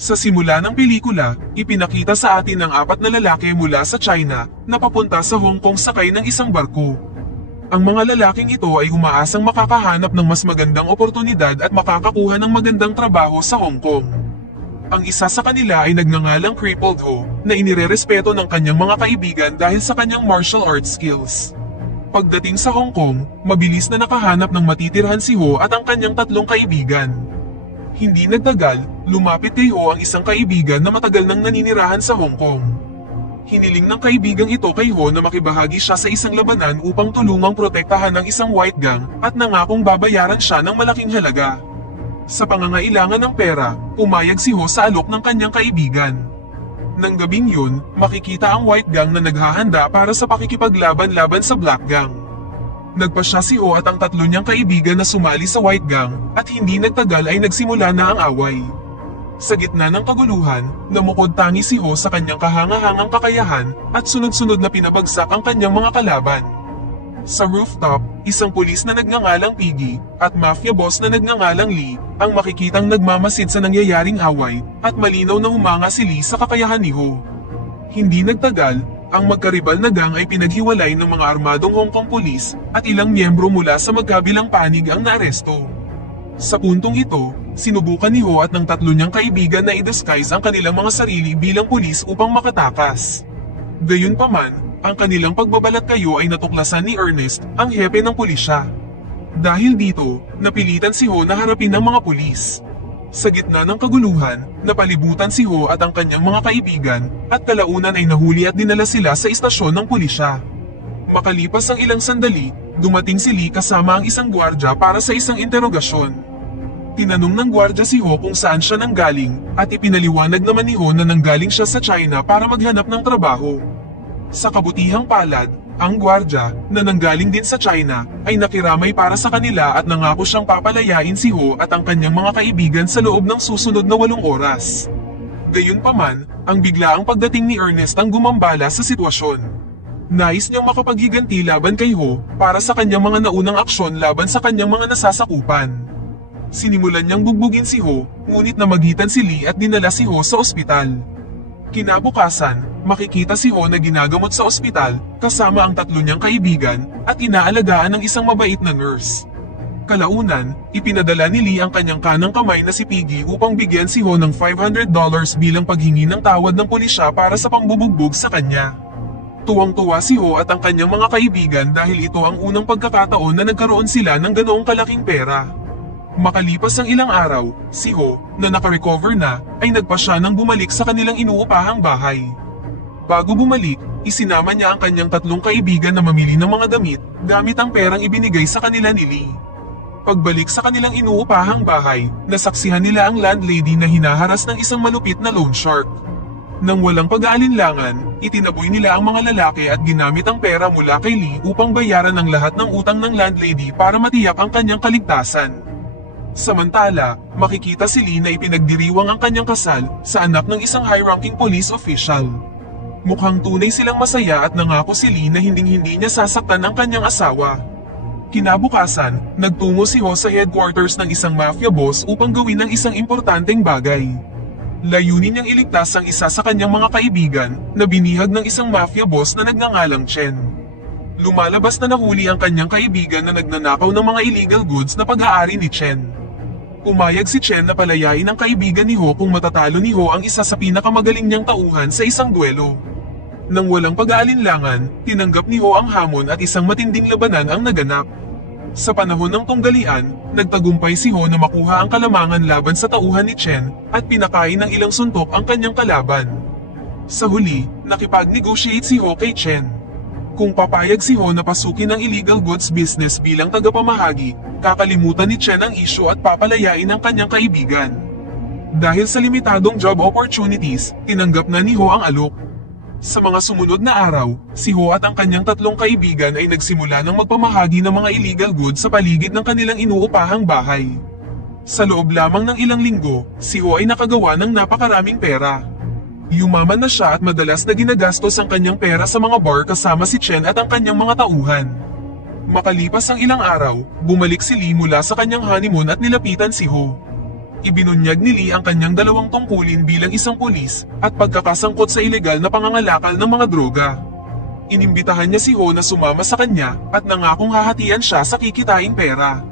Sa simula ng pelikula, ipinakita sa atin ng apat na lalaki mula sa China na papunta sa Hong Kong sakay ng isang barko. Ang mga lalaking ito ay umaasang makakahanap ng mas magandang oportunidad at makakakuha ng magandang trabaho sa Hong Kong. Ang isa sa kanila ay nagngangalang Crippled Ho na inirerespeto ng kanyang mga kaibigan dahil sa kanyang martial arts skills. Pagdating sa Hong Kong, mabilis na nakahanap ng matitirhan si Ho at ang kanyang tatlong kaibigan. Hindi nagtagal, lumapit kay Ho ang isang kaibigan na matagal nang naninirahan sa Hong Kong. Hiniling ng kaibigang ito kay Ho na makibahagi siya sa isang labanan upang tulungang protektahan ng isang white gang at nangakong babayaran siya ng malaking halaga. Sa pangangailangan ng pera, pumayag si Ho sa alok ng kanyang kaibigan. Nang gabing yun, makikita ang white gang na naghahanda para sa pakikipaglaban-laban sa black gang. Nagpasya si Ho at ang tatlo niyang kaibigan na sumali sa white gang at hindi nagtagal ay nagsimula na ang away. Sa gitna ng kaguluhan, namukod tangi si Ho sa kanyang kahangahangang kakayahan at sunod-sunod na pinabagsak ang kanyang mga kalaban. Sa rooftop, isang pulis na nagngangalang Piggy at mafia boss na nagngangalang Lee ang makikitang nagmamasid sa nangyayaring away at malinaw na humanga si Lee sa kakayahan ni Ho. Hindi nagtagal, ang magkaribal na gang ay pinaghiwalay ng mga armadong Hong Kong police at ilang miyembro mula sa magkabilang panig ang naaresto. Sa puntong ito, sinubukan ni Ho at ng tatlo niyang kaibigan na i-disguise ang kanilang mga sarili bilang pulis upang makatakas. Gayunpaman, ang kanilang pagbabalat kayo ay natuklasan ni Ernest, ang hepe ng pulisya. Dahil dito, napilitan si Ho na harapin ng mga pulis. Sa gitna ng kaguluhan, napalibutan si Ho at ang kanyang mga kaibigan at kalaunan ay nahuli at dinala sila sa istasyon ng pulisya. Makalipas ang ilang sandali, dumating si Lee kasama ang isang gwardya para sa isang interogasyon. Tinanong ng gwardya si Ho kung saan siya nanggaling at ipinaliwanag naman ni Ho na nanggaling siya sa China para maghanap ng trabaho. Sa kabutihang palad, ang gwardya, na nanggaling din sa China, ay nakiramay para sa kanila at nangako siyang papalayain si Ho at ang kanyang mga kaibigan sa loob ng susunod na 8 oras. Gayunpaman, ang biglaang pagdating ni Ernest ang gumambala sa sitwasyon. Nais niyang makapaghiganti laban kay Ho para sa kanyang mga naunang aksyon laban sa kanyang mga nasasakupan. Sinimulan niyang bugbugin si Ho, ngunit namagitan si Lee at dinala si Ho sa ospital. Kinabukasan, makikita si Ho na ginagamot sa ospital kasama ang tatlo niyang kaibigan at inaalagaan ng isang mabait na nurse. Kalaunan, ipinadala ni Lee ang kanyang kanang kamay na si Piggy upang bigyan si Ho ng $500 bilang paghingi ng tawad ng pulisya para sa pambubugbog sa kanya. Tuwang-tuwa si Ho at ang kanyang mga kaibigan dahil ito ang unang pagkakataon na nagkaroon sila ng ganoong kalaking pera. Makalipas ang ilang araw, si Ho, na nakarecover na, ay nagpasya nang bumalik sa kanilang inuupahang bahay. Bago bumalik, isinama niya ang kanyang tatlong kaibigan na mamili ng mga damit gamit ang perang ibinigay sa kanila ni Lee. Pagbalik sa kanilang inuupahang bahay, nasaksihan nila ang landlady na hinaharas ng isang malupit na loan shark. Nang walang pag-aalinlangan, itinaboy nila ang mga lalaki at ginamit ang pera mula kay Lee upang bayaran ang lahat ng utang ng landlady para matiyak ang kanyang kaligtasan. Samantala, makikita si Lee na ipinagdiriwang ang kanyang kasal sa anak ng isang high-ranking police official. Mukhang tunay silang masaya at nangako si Lee na hinding-hindi niya sasaktan ang kanyang asawa. Kinabukasan, nagtungo si Ho sa headquarters ng isang mafia boss upang gawin ang isang importanteng bagay. Layunin niyang iligtas ang isa sa kanyang mga kaibigan na binihag ng isang mafia boss na nagngangalang Chen. Lumalabas na nahuli ang kanyang kaibigan na nagnanakaw ng mga illegal goods na pag-aari ni Chen. Pumayag si Chen na palayain ang kaibigan ni Ho kung matatalo ni Ho ang isa sa pinakamagaling niyang tauhan sa isang duelo. Nang walang pag-aalinlangan, tinanggap ni Ho ang hamon at isang matinding labanan ang naganap. Sa panahon ng tunggalian, nagtagumpay si Ho na makuha ang kalamangan laban sa tauhan ni Chen at pinakain ng ilang suntok ang kanyang kalaban. Sa huli, nakipag-negotiate si Ho kay Chen. Kung papayag si Ho na pasukin ang illegal goods business bilang tagapamahagi, kakalimutan ni Chen ang isyu at papalayain ang kanyang kaibigan. Dahil sa limitadong job opportunities, tinanggap na ni Ho ang alok. Sa mga sumunod na araw, si Ho at ang kanyang tatlong kaibigan ay nagsimula ng magpamahagi ng mga illegal goods sa paligid ng kanilang inuupahang bahay. Sa loob lamang ng ilang linggo, si Ho ay nakagawa ng napakaraming pera. Yumaman na siya at madalas na ginagastos ang kanyang pera sa mga bar kasama si Chen at ang kanyang mga tauhan. Makalipas ang ilang araw, bumalik si Lee mula sa kanyang honeymoon at nilapitan si Ho. Ibinunyag ni Lee ang kanyang dalawang tungkulin bilang isang pulis at pagkakasangkot sa ilegal na pangangalakal ng mga droga. Inimbitahan niya si Ho na sumama sa kanya at nangakong hahatian siya sa kikitaing pera.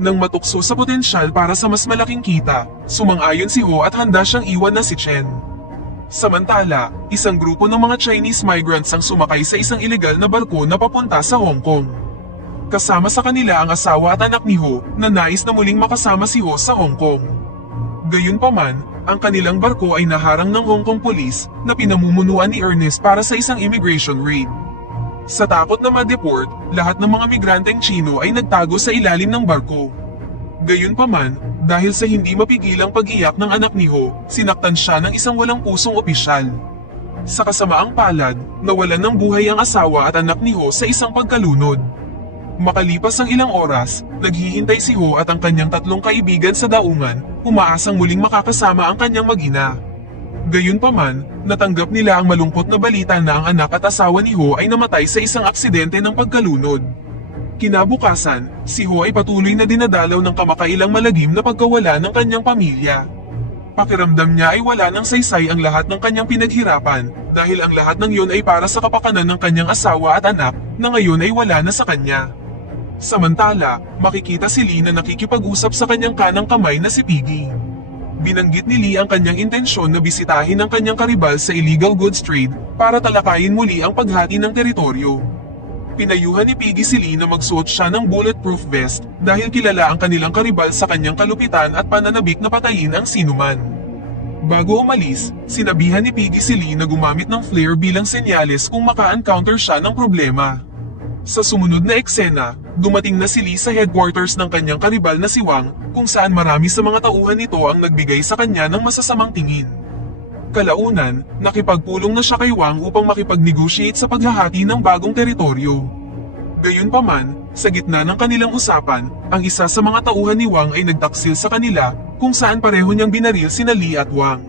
Nang matukso sa potensyal para sa mas malaking kita, sumang-ayon si Ho at handa siyang iwan na si Chen. Samantala, isang grupo ng mga Chinese migrants ang sumakay sa isang ilegal na barko na papunta sa Hong Kong. Kasama sa kanila ang asawa at anak ni Ho na nais na muling makasama si Ho sa Hong Kong. Gayunpaman, ang kanilang barko ay naharang ng Hong Kong Police na pinamumunuan ni Ernest para sa isang immigration raid. Sa takot na ma-deport, lahat ng mga migranteng Chino ay nagtago sa ilalim ng barko. Gayunpaman, dahil sa hindi mapigilang pag-iyak ng anak ni Ho, sinaktan siya ng isang walang pusong opisyal. Sa kasamaang palad, nawalan ng buhay ang asawa at anak ni Ho sa isang pagkalunod. Makalipas ang ilang oras, naghihintay si Ho at ang kanyang tatlong kaibigan sa daungan, umaasang muling makakasama ang kanyang mag-ina. Gayunpaman, natanggap nila ang malungkot na balita na ang anak at asawa ni Ho ay namatay sa isang aksidente ng pagkalunod. Kinabukasan, si Ho ay patuloy na dinadalaw ng kamakailang malagim na pagkawala ng kanyang pamilya. Pakiramdam niya ay wala ng saysay ang lahat ng kanyang pinaghirapan dahil ang lahat ng yun ay para sa kapakanan ng kanyang asawa at anak na ngayon ay wala na sa kanya. Samantala, makikita si Lee na nakikipag-usap sa kanyang kanang kamay na si Piggy. Binanggit ni Lee ang kanyang intensyon na bisitahin ang kanyang karibal sa illegal goods trade para talakayin muli ang paghati ng teritoryo. Pinayuhan ni Piggy si Lee na magsuot siya ng bulletproof vest dahil kilala ang kanilang karibal sa kanyang kalupitan at pananabik na patayin ang sinuman. Bago umalis, sinabihan ni Piggy si Lee na gumamit ng flare bilang senyales kung maka-encounter siya ng problema. Sa sumunod na eksena, dumating na si Lee sa headquarters ng kanyang karibal na si Wang kung saan marami sa mga tauhan nito ang nagbigay sa kanya ng masasamang tingin. Kalaunan, nakipagpulong na siya kay Wang upang makipag-negotiate sa paghahati ng bagong teritoryo. Gayunpaman, sa gitna ng kanilang usapan, ang isa sa mga tauhan ni Wang ay nagtaksil sa kanila kung saan pareho niyang binaril sina Lee at Wang.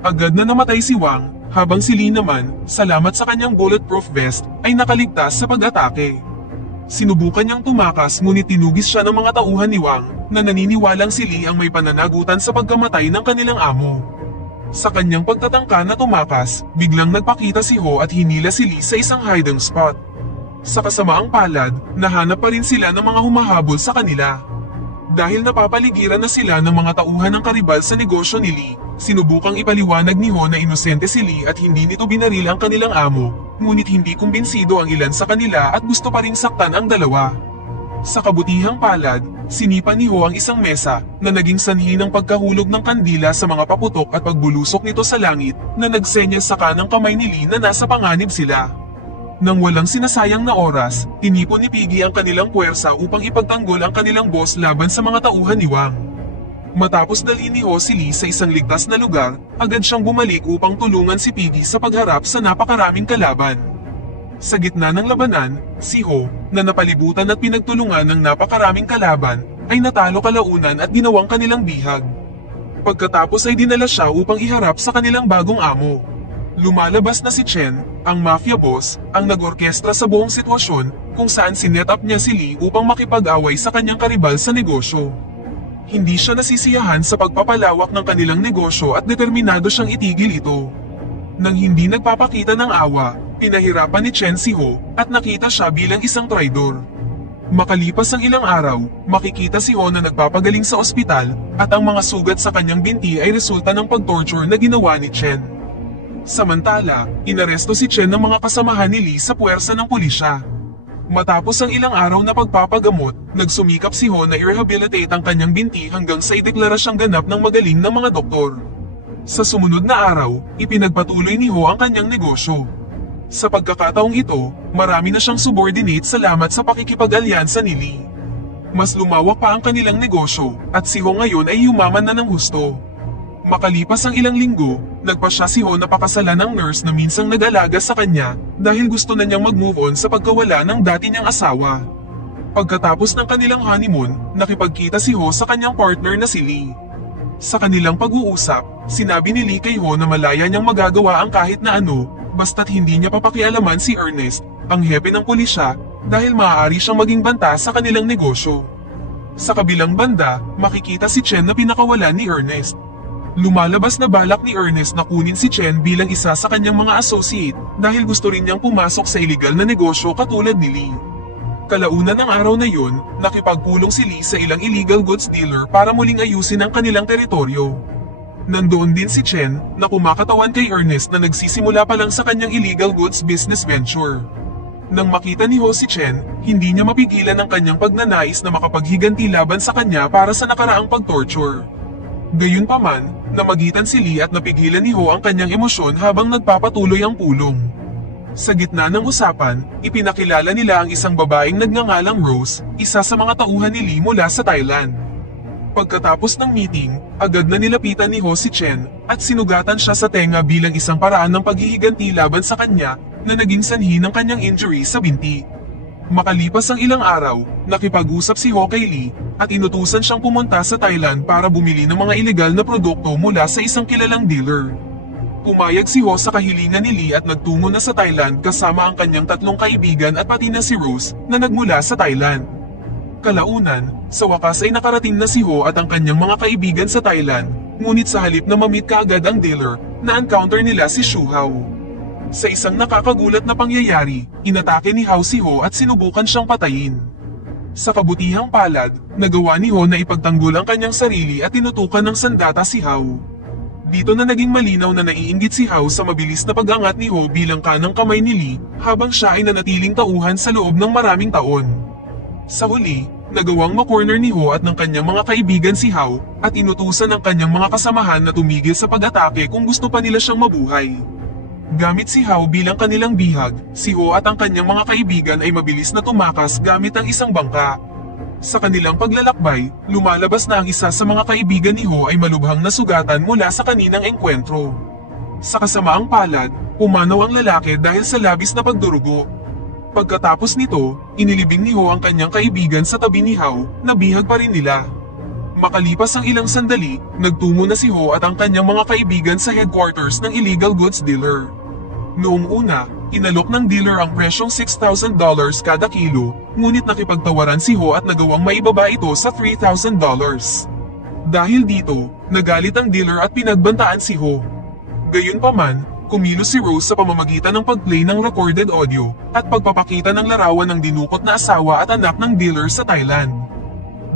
Agad na namatay si Wang, habang si Lee naman, salamat sa kanyang bulletproof vest, ay nakaligtas sa pag-atake. Sinubukan niyang tumakas ngunit tinugis siya ng mga tauhan ni Wang na naniniwalang si Lee ang may pananagutan sa pagkamatay ng kanilang amo. Sa kanyang pagtatangka na tumakas, biglang nagpakita si Ho at hinila si Lee sa isang hiding spot. Sa kasamaang palad, nahanap pa rin sila ng mga humahabol sa kanila. Dahil napapaligiran na sila ng mga tauhan ng karibal sa negosyo ni Lee, sinubukang ipaliwanag ni Ho na inosente si Lee at hindi nito binaril ang kanilang amo, ngunit hindi kumbinsido ang ilan sa kanila at gusto pa ring saktan ang dalawa. Sa kabutihang palad, sinipa ni Ho ang isang mesa na naging sanhi ng pagkahulog ng kandila sa mga paputok at pagbulusok nito sa langit na nagsenyas sa kanang kamay ni Lee na nasa panganib sila. Nang walang sinasayang na oras, tinipon ni Piggy ang kanilang puwersa upang ipagtanggol ang kanilang boss laban sa mga tauhan ni Wang. Matapos dalhin ni Ho si Lee sa isang ligtas na lugar, agad siyang bumalik upang tulungan si Piggy sa pagharap sa napakaraming kalaban. Sa gitna ng labanan, si Ho, na napalibutan at pinagtulungan ng napakaraming kalaban, ay natalo kalaunan at ginawang kanilang bihag. Pagkatapos ay dinala siya upang iharap sa kanilang bagong amo. Lumalabas na si Chen, ang mafia boss, ang nag-orkestra sa buong sitwasyon kung saan sinet up niya si Lee upang makipag-away sa kanyang karibal sa negosyo. Hindi siya nasisiyahan sa pagpapalawak ng kanilang negosyo at determinado siyang itigil ito. Nang hindi nagpapakita ng awa, pinahirapan ni Chen si Ho at nakita siya bilang isang traidor. Makalipas ang ilang araw, makikita si Ho na nagpapagaling sa ospital at ang mga sugat sa kanyang binti ay resulta ng pag-torture na ginawa ni Chen. Samantala, inaresto si Chen ng mga kasamahan ni Lee sa puwersa ng pulisya. Matapos ang ilang araw na pagpapagamot, nagsumikap si Ho na i-rehabilitate ang kanyang binti hanggang sa ideklara siyang ganap ng magaling ng mga doktor. Sa sumunod na araw, ipinagpatuloy ni Ho ang kanyang negosyo. Sa pagkakataong ito, marami na siyang subordinate salamat sa pakikipag-alyansa ni Lee. Mas lumawak pa ang kanilang negosyo at si Ho ngayon ay yumaman na ng husto. Makalipas ang ilang linggo, nagpa siya si Ho na pakasalan ng nurse na minsang nag-alaga sa kanya dahil gusto na niyang mag-move on sa pagkawala ng dati niyang asawa. Pagkatapos ng kanilang honeymoon, nakipagkita si Ho sa kanyang partner na si Lee. Sa kanilang pag-uusap, sinabi ni Lee kay Ho na malaya niyang magagawa ang kahit na ano, basta't hindi niya papakialaman si Ernest, ang hepe ng pulisya, dahil maaari siyang maging banta sa kanilang negosyo. Sa kabilang banda, makikita si Chen na pinakawalan ni Ernest. Lumalabas na balak ni Ernest na kunin si Chen bilang isa sa kanyang mga associate dahil gusto rin niyang pumasok sa iligal na negosyo katulad ni Lee. Kalaunan ng araw na yun, nakipagpulong si Lee sa ilang illegal goods dealer para muling ayusin ang kanilang teritoryo. Nandoon din si Chen na kumakatawan kay Ernest na nagsisimula pa lang sa kanyang illegal goods business venture. Nang makita ni Ho si Chen, hindi niya mapigilan ang kanyang pagnanais na makapaghiganti laban sa kanya para sa nakaraang pagtorture. Gayunpaman, namagitan si Lee at napigilan ni Ho ang kanyang emosyon habang nagpapatuloy ang pulong. Sa gitna ng usapan, ipinakilala nila ang isang babaeng nagngangalang Rose, isa sa mga tauhan ni Lee mula sa Thailand. Pagkatapos ng meeting, agad na nilapitan ni Ho si Chen at sinugatan siya sa tenga bilang isang paraan ng paghihiganti laban sa kanya na naging sanhi ng kanyang injury sa binti. Makalipas ang ilang araw, nakipag-usap si Ho kay Lee at inutusan siyang pumunta sa Thailand para bumili ng mga ilegal na produkto mula sa isang kilalang dealer. Pumayag si Ho sa kahilingan ni Lee at nagtungo na sa Thailand kasama ang kanyang 3 kaibigan at pati na si Rose na nagmula sa Thailand. Kalaunan, sa wakas ay nakarating na si Ho at ang kanyang mga kaibigan sa Thailand, ngunit sa halip na mamit kaagad ang dealer, na-encounter nila si Shu Hao. Sa isang nakakagulat na pangyayari, inatake ni Hao si Ho at sinubukan siyang patayin. Sa kabutihang palad, nagawa ni Ho na ipagtanggol ang kanyang sarili at tinutukan ng sandata si Hao. Dito na naging malinaw na naiinggit si Hao sa mabilis na pag-angat ni Ho bilang kanang kamay ni Lee habang siya ay nanatiling tauhan sa loob ng maraming taon. Sa huli, nagawang makorner ni Ho at ng kanyang mga kaibigan si Hao at inutusan ng kanyang mga kasamahan na tumigil sa pag-atake kung gusto pa nila siyang mabuhay. Gamit si Hao bilang kanilang bihag, si Ho at ang kanyang mga kaibigan ay mabilis na tumakas gamit ang isang bangka. Sa kanilang paglalakbay, lumalabas na ang isa sa mga kaibigan ni Ho ay malubhang nasugatan mula sa kaninang engkwentro. Sa kasamaang palad, pumanaw ang lalaki dahil sa labis na pagdurugo. Pagkatapos nito, inilibing ni Ho ang kanyang kaibigan sa tabi ni Hao, na bihag pa rin nila. Makalipas ang ilang sandali, nagtungo na si Ho at ang kanyang mga kaibigan sa headquarters ng illegal goods dealer. Noong una, inalok ng dealer ang presyong $6,000 kada kilo, ngunit nakipagtawaran si Ho at nagawang maibaba ito sa $3,000. Dahil dito, nagalit ang dealer at pinagbantaan si Ho. Gayunpaman, kumilos si Rose sa pamamagitan ng pag-play ng recorded audio at pagpapakita ng larawan ng dinukot na asawa at anak ng dealer sa Thailand.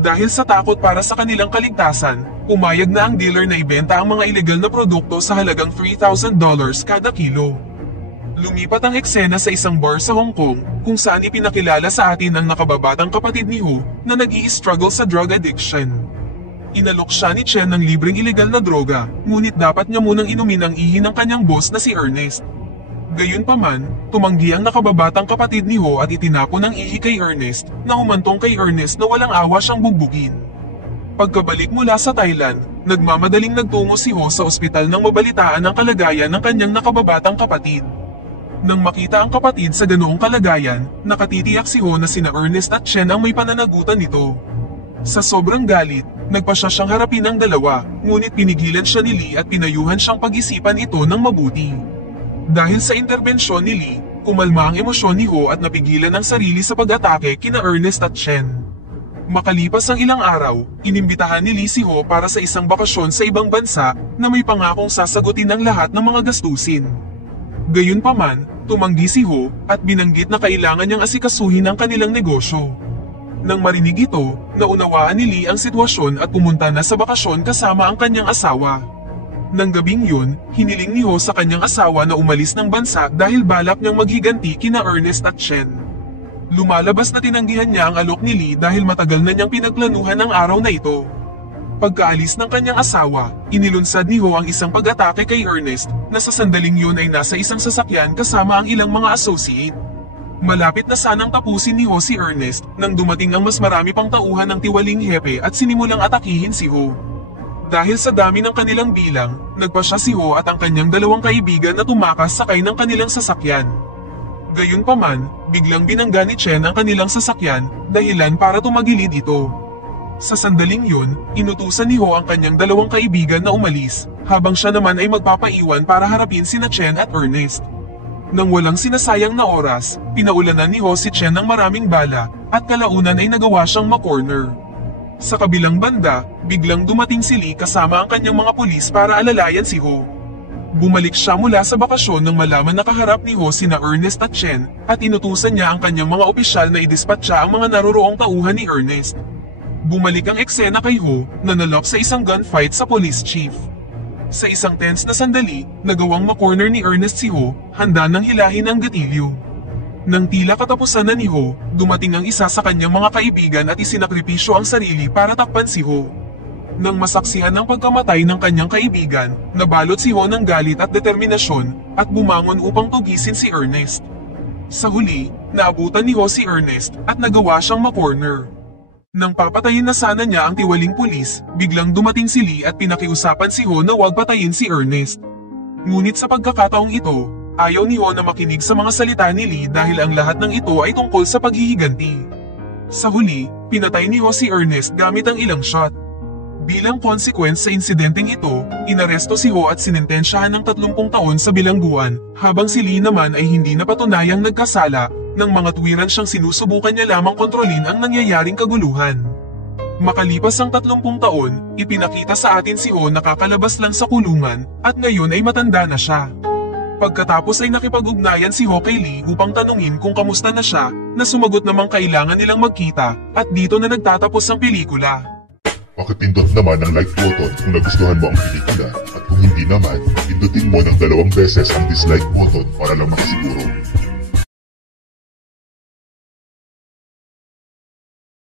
Dahil sa takot para sa kanilang kaligtasan, pumayag na ang dealer na ibenta ang mga ilegal na produkto sa halagang $3,000 kada kilo. Lumipat ang eksena sa isang bar sa Hong Kong kung saan ipinakilala sa atin ang nakababatang kapatid ni Ho na nag-i-struggle sa drug addiction. Inalok siya ni Chen ng libreng ilegal na droga, ngunit dapat niya munang inumin ang ihi ng kanyang boss na si Ernest. Gayunpaman, tumanggi ang nakababatang kapatid ni Ho at itinapon ang ihi kay Ernest na humantong kay Ernest na walang awa siyang bugbugin. Pagkabalik mula sa Thailand, nagmamadaling nagtungo si Ho sa ospital nang mabalitaan ang kalagayan ng kanyang nakababatang kapatid. Nang makita ang kapatid sa ganoong kalagayan, nakatitiyak si Ho na sina Ernest at Chen ang may pananagutan nito. Sa sobrang galit, nagpasya siyang harapin ang dalawa, ngunit pinigilan siya ni Lee at pinayuhan siyang pag-isipan ito ng mabuti. Dahil sa interbensyon ni Lee, kumalma ang emosyon ni Ho at napigilan ang sarili sa pag-atake kina Ernest at Chen. Makalipas ang ilang araw, inimbitahan ni Lee si Ho para sa isang bakasyon sa ibang bansa na may pangakong sasagutin ang lahat ng mga gastusin. Gayunpaman, tumanggi si Ho at binanggit na kailangan niyang asikasuhin ang kanilang negosyo. Nang marinig ito, naunawaan ni Lee ang sitwasyon at pumunta na sa bakasyon kasama ang kanyang asawa. Nang gabing yun, hiniling ni Ho sa kanyang asawa na umalis ng bansa dahil balak niyang maghiganti kina Ernest at Chen. Lumalabas na tinanggihan niya ang alok ni Lee dahil matagal na niyang pinagplanuhan ang araw na ito. Pagkaalis ng kanyang asawa, inilunsad ni Ho ang isang pag-atake kay Ernest na sa sandaling yun ay nasa isang sasakyan kasama ang ilang mga associate. Malapit na sanang tapusin ni Ho si Ernest nang dumating ang mas marami pang tauhan ng tiwaling hepe at sinimulang atakihin si Ho. Dahil sa dami ng kanilang bilang, nagpasya si Ho at ang kanyang dalawang kaibigan na tumakas sakay ng kanilang sasakyan. Gayunpaman, biglang binangga ni Chen ang kanilang sasakyan, dahilan para tumagilid ito. Sa sandaling yun, inutusan ni Ho ang kanyang dalawang kaibigan na umalis, habang siya naman ay magpapaiwan para harapin sina Chen at Ernest. Nang walang sinasayang na oras, pinaulanan ni Ho si Chen ng maraming bala, at kalaunan ay nagawa siyang makorner. Sa kabilang banda, biglang dumating si Lee kasama ang kanyang mga pulis para alalayan si Ho. Bumalik siya mula sa bakasyon nang malaman nakaharap ni Ho sina Ernest at Chen at inutusan niya ang kanyang mga opisyal na idispatcha ang mga naroroong tauhan ni Ernest. Bumalik ang eksena kay Ho na nalok sa isang gunfight sa police chief. Sa isang tense na sandali, nagawang makorner ni Ernest si Ho, handa nang hilahin ang gatilyo. Nang tila katapusan na ni Ho, dumating ang isa sa kanyang mga kaibigan at isinakripisyo ang sarili para takpan si Ho. Nang masaksihan ang pagkamatay ng kanyang kaibigan, nabalot si Ho ng galit at determinasyon at bumangon upang tugisin si Ernest. Sa huli, naabutan ni Ho si Ernest at nagawa siyang makorner. Nang papatayin na sana niya ang tiwaling pulis, biglang dumating si Lee at pinakiusapan si Ho na huwag patayin si Ernest. Ngunit sa pagkakataong ito, ayaw ni Ho na makinig sa mga salita ni Lee dahil ang lahat ng ito ay tungkol sa paghihiganti. Sa huli, pinatay ni Ho si Ernest gamit ang ilang shot. Bilang consequence sa insidenteng ito, inaresto si Ho at sinentensyahan ng 30 taon sa bilangguan, habang si Lee naman ay hindi napatunayang nagkasala, nang mga tuwiran siyang sinusubukan niya lamang kontrolin ang nangyayaring kaguluhan. Makalipas ang 30 taon, ipinakita sa atin si Ho nakakalabas lang sa kulungan, at ngayon ay matanda na siya. Pagkatapos ay nakipag-ugnayan si Ho kay Lee upang tanungin kung kamusta na siya, na sumagot namang kailangan nilang magkita, at dito na nagtatapos ang pelikula. Pakipindot naman ang like button kung nagustuhan mo ang pelikula at kung hindi naman, pindutin mo ng 2 beses ang dislike button para lang makasiguro